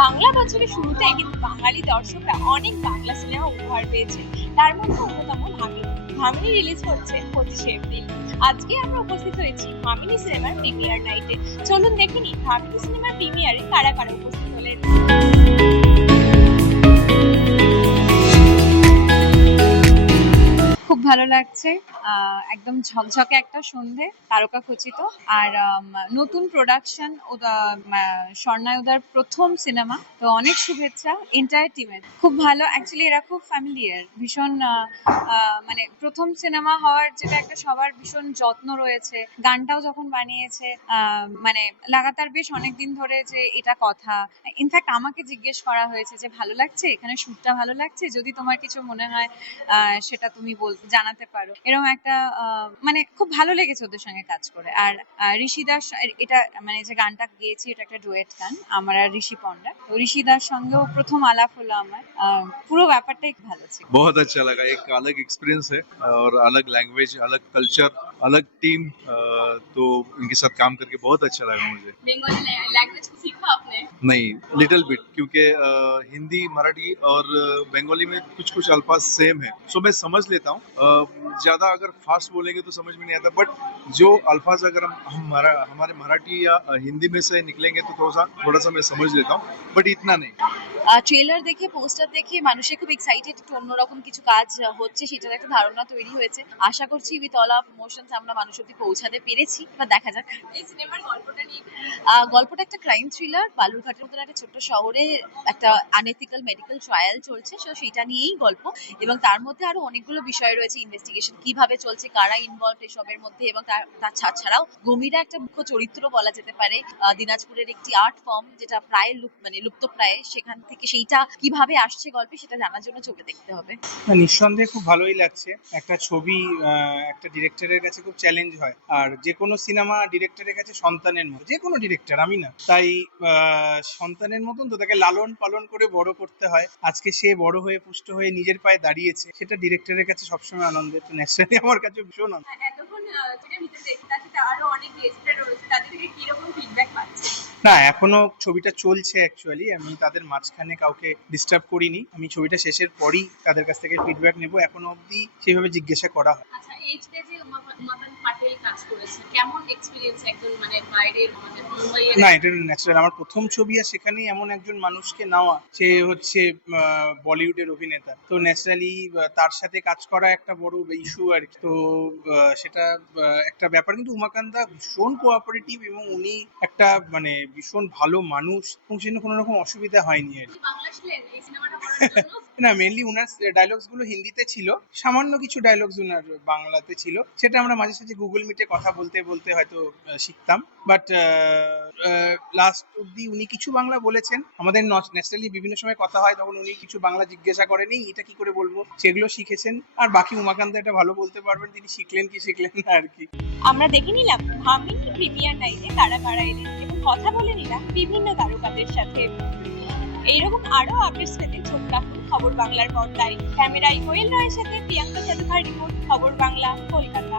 বাংলা বছরের শুরুতে কিন্তু বাঙালি দর্শকরা অনেক বাংলা সিনেমা উপহার পেয়েছে। তার মধ্যে অন্যতম ভামিনী। ভামিনী রিলিজ হচ্ছে 25শে এপ্রিল। আজকে আমরা উপস্থিত হয়েছি ভামিনী সিনেমার প্রিমিয়ার নাইটে। চলুন দেখে নিই ভামিনী সিনেমার প্রিমিয়ারে কারা কারা উপস্থিত হলেন। খুব ভালো লাগছে, একদম ঝকঝকে একটা সন্ধে, তারকা খচিত আর নতুন প্রোডাকশন। স্বর্ণায়ুদার প্রথম সিনেমা, তো অনেক শুভেচ্ছা এন্টায়ার টিমের। খুব ভালো, অ্যাকচুয়ালি এরা খুব ফ্যামিলিয়ার, ভীষণ মানে প্রথম সিনেমা হওয়ার যেটা একটা সবার ভীষণ যত্ন রয়েছে। গানটাও যখন বানিয়েছে মানে লাগাতার বেশ অনেকদিন ধরে যে এটা কথা, ইনফ্যাক্ট আমাকে জিজ্ঞেস করা হয়েছে যে ভালো লাগছে, এখানে শুটটা ভালো লাগছে, যদি তোমার কিছু মনে হয় সেটা তুমি জানাতে পারো। এরকম একটা মানে খুব ভালো লেগেছে ওদের সঙ্গে কাজ করে। আর ঋষি দাস, এটা মানে যে গানটা গেয়েছি এটা একটা ডুয়েট গান আমার আর ঋষি পন্ডা, তো ঋষি দার সঙ্গেও প্রথম আলাপ হলো আমার। পুরো ব্যাপারটাই ভালো ছিল। बहुत अच्छा लगा। एक अलग एक्सपीरियंस है और अलग लैंग्वेज, अलग कल्चर, अलग टीम, तो इनके साथ काम करके बहुत अच्छा लगा मुझे। बेंगोली लैंग्वेज को सीखा आपने? नहीं, लिटिल बिट, क्योंकि हिंदी, मराठी और बंगाली में कुछ कुछ अल्फाज सेम है, सो मैं समझ लेता हूँ। ज्यादा अगर फास्ट बोलेंगे तो समझ में नहीं आता, बट जो अल्फाज अगर हमारे मराठी या हिंदी में से निकलेंगे तो थोड़ा सा मैं समझ लेता हूँ, बट इतना नहीं। ট্রেলার দেখে, পোস্টার দেখে মানুষের খুব এক্সাইটেড, একটু অন্যরকম কিছু কাজ হচ্ছে সেটার একটা ধারণা তৈরি হয়েছে। আশা করছি উইথ অল অফ ইমোশনস আমরা মানুষ অব্দি পৌঁছাতে পেরেছি, বা দেখা যাক। এই সিনেমার গল্পটা নিয়ে গল্পটা একটা ক্রাইম থ্রিলার। বালুরঘাটের মতন একটা ছোট্ট শহরে একটা আনএথিক্যাল মেডিকেল ট্রায়াল চলছে, সো সেটা নিয়েই গল্প। এবং তার মধ্যে আরো অনেকগুলো বিষয় রয়েছে, ইনভেস্টিগেশন কিভাবে চলছে, কারা ইনভলভ এসবের মধ্যে, এবং তার ছাড়াও গমিরা একটা মুখ্য চরিত্র বলা যেতে পারে। দিনাজপুরের একটি আর্ট ফর্ম যেটা প্রায় লুপ্ত প্রায়, সেখান থেকে সেইটা কিভাবে আসছে গল্পে সেটা জানার জন্য চোখে দেখতে হবে। নিঃসন্দেহে খুব ভালোই লাগছে। একটা ছবি একটা ডিরেক্টরের কাছে খুব চ্যালেঞ্জ হয়, আর যে কোনো সিনেমা ডিরেক্টরের কাছে সন্তানের মতো, যে কোনো ডিরেক্টর, আমি না, তাই সন্তানের মতন তো তাকে লালন পালন করে বড় করতে হয়। আজকে সে বড় হয়ে পুষ্ট হয়ে নিজের পায়ে দাঁড়িয়েছে, সেটা ডিরেক্টরের কাছে সবসময় আনন্দের। তো ন্যাচারালি আমার কাছে ভীষণ আনন্দ। এতক্ষণ যেটা ভিতরে দেখি তার সাথে আরো অনেক গেস্টরা রয়েছে, তাদের থেকে কি রকম ফিডব্যাক পাচ্ছে? না, এখনো ছবিটা চলছে। অ্যাকচুয়ালি আমি তাদের মাঝখানে কাউকে ডিস্টার্ব করিনি। আমি ছবিটা শেষের পরই তাদের কাছ থেকে ফিডব্যাক নেব, এখনো অবধি সেভাবে জিজ্ঞাসা করা হয়। আচ্ছা, এইচডি যে উমাকান্ত পাটেল কাজ করেছে, কেমন এক্সপেরিয়েন্স একদম মানে বাইরের মানে মুম্বাইয়ের? না, এটা ন্যাচারাল, আমার প্রথম ছবি, আর সেখানেই এমন একজন মানুষকে নেওয়া, সে হচ্ছে বলিউডের অভিনেতা, তো ন্যাচারালি তার সাথে কাজ করা একটা বড় ইস্যু আর কি। তো সেটা একটা ব্যাপার, কিন্তু উমাকান্তদা ভীষণ কোঅপারেটিভ এবং উনি একটা মানে ভীষণ ভালো মানুষ, এবং সেজন্য কোনো রকম অসুবিধা হয়নি আর কি। বাংলা ছিলেন এই সিনেমাটা করার জন্য? না, মেনলি উনার ডায়লগস গুলো হিন্দিতে ছিল, সামান্য কিছু ডায়লগস উনার বাংলাতে ছিল, সেটা আমরা মাঝে সাঝে গুগল মিটে কথা বলতে বলতে হয়তো শিখতাম। বাট লাস্ট অব্দি উনি কিছু বাংলা বলেছেন। আমাদের ন্যাচারালি বিভিন্ন সময় কথা হয়, তখন উনি কিছু বাংলা জিজ্ঞাসা করেনি, এটা কি করে বলবো, সেগুলো শিখেছেন। আর বাকি উমাকান্ত এটা ভালো বলতে পারবেন, তিনি শিখলেন কি শিখলেন না আর কি। আমরা দেখে নিলাম ভামিনী প্রিমিয়ার নাইটে কারা কারা এলেন এবং কথা বলে নিলাম বিভিন্ন তারকাদের সাথে। এইরকম আরো আপডেটস পেতে চোখ রাখুন খবর বাংলার পর্দায়। ক্যামেরায় কোয়েল রায়ের সাথে প্রিয়াঙ্কা জাদুঘর রিপোর্ট, খবর বাংলা, কলকাতা।